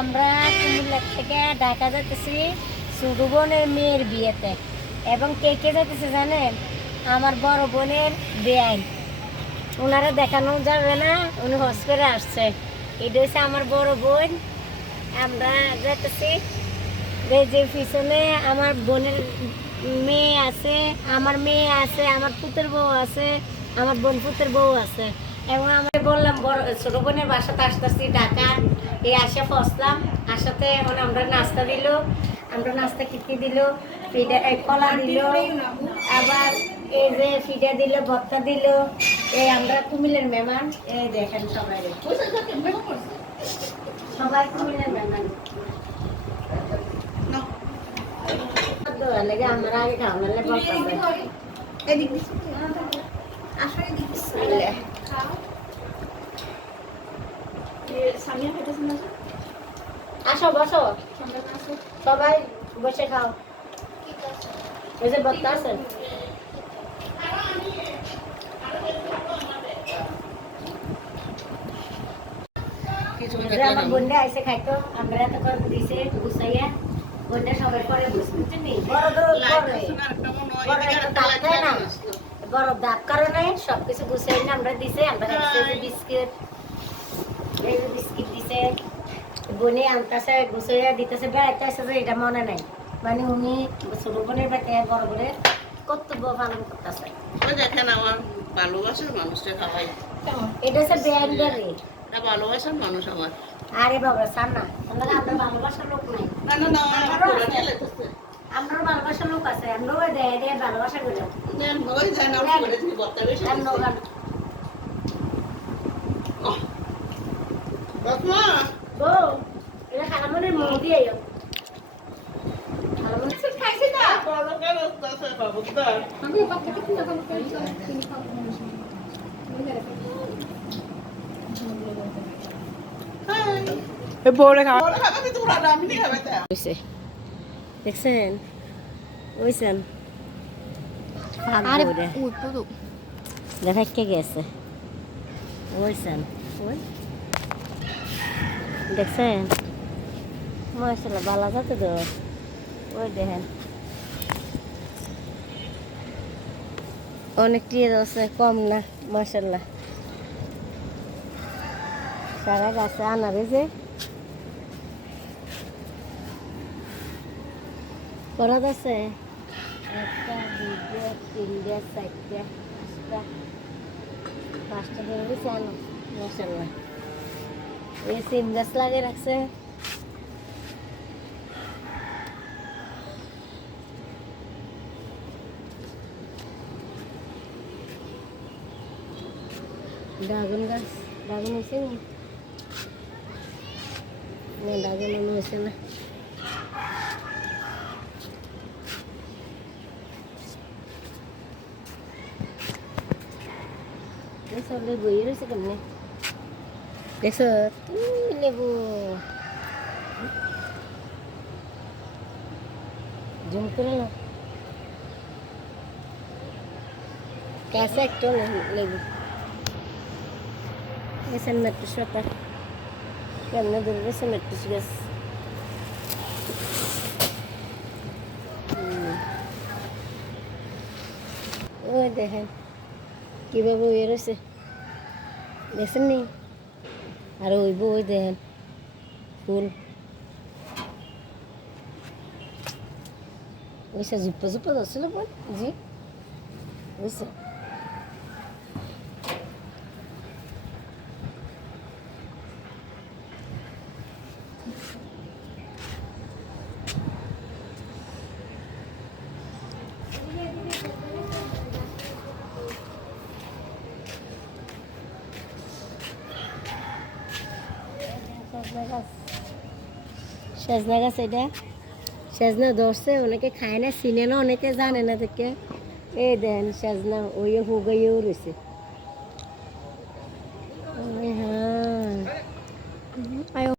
আমরা কুমিল্লা থেকে ঢাকা যাইতেছি ছোট বোনের মেয়ের বিয়েতে। এবং কে কে যাইতেছে জানেন? আমার বড় বোনের বেআইন। ওনারা দেখানো যাবে না, উনি হস করে আসছে। এটা হচ্ছে আমার বড় বোন। আমরা যাইতেছি। এই যে পিছনে আমার বোনের মেয়ে আছে, আমার মেয়ে আছে, আমার পুতের বউ আছে, আমার বোন পুতের বউ আছে। এবং আমি বললাম, বড়, ছোট বোনের বাসাতে আসতেছি, ঢাকা। এই আসে ফসলাম আসাতে এখন আমরা নাস্তা দিল। আমরা নাস্তা কিতি দিল? এই কলা দিল। আবার এই যে ফিডা দিল ভত্তা দিল। এই আমরা কুমিল্লার মেহমান। এই দেখেন সবাই। সবাই কুমিল্লার মেহমান। আমরা আগে খাওয়ালে বলতে আসো বসো। সবাই বসে খাও। ওই যে আছে আমার বোনটা আইসে খাইতো আমরা এত করে দিছে গুছাইয়া বোনটা সবাই পরে বুঝছি বুঝলি বড় বড় বড় একটা দাঁত খায় না। বড় দাঁত কারণে সবকিছু গুছাই না আমরা দিছে আমরা রাখছি এই যে বিস্কিট। এই বিস্কিট দিছে। বোনে আনতেছে গুছাইয়া দিতেছে বেড়াইতে আসে যে এটা মনে নাই। মানে উনি ছোট বোনের বাড়িতে বড় বোনের কর্তব্য পালন করতেছে। দেখেন আমার ভালোবাসার মানুষটা খাওয়াই এটা হচ্ছে বেআইন বাড়ি এটা ভালোবাসার মানুষ আমার। আরে বাবা সার না আমরা আমরা ভালোবাসার লোক নাই। না না না। আমরাও ভালোবাসার লোক আছে আমরাও দেয় দেয় ভালোবাসা করি। না, খালামনের মুখ দিয়ে। হইছে। দেখছেন? ওইছেন দেখা কে গেছে? ওইছেন ওই। দেখছেন? মাসাল্লাহ বালা যাতে তো? ওই দেখেন। অনেক টিয়ে আছে, কম না মাসাল্লাহ সারা গাছে আনারে যে। করাত আছে? একটা, দুইটা, তিনটা, চারটা, পাঁচটা। পাঁচটা হয়ে গেছে আনো মাসাল্লাহ এই সিম গাছ লাগিয়ে রাখছে। ড্রাগন গাছ ড্রাগন হয়েছে নি না ড্রাগন মনে হয়েছে না এই সব লেবু এই রয়েছে কেমনে দেখছো কি লেবু জুম করে না कैसा एक तो লেবু এসে মেট্রিস পাতা কেমনে দূরে রয়েছে মেট্রিস গাছ হুম। ওই দেখেন কীভাবে ওই রয়েছে দেখছেন নি আর ওই বউ ওই দেখেন ফুল ওইসে জুপ্পা জুপ্পা ধরছিল বোন জি বুঝছে সজনা গাছ সজনা গাছ এটা। সজনা ধরছে, অনেকে খায় না চিনে না অনেকে জানে না থেকে এই দেন, সজনা ওই হুগাইও রয়েছে হ্যাঁ।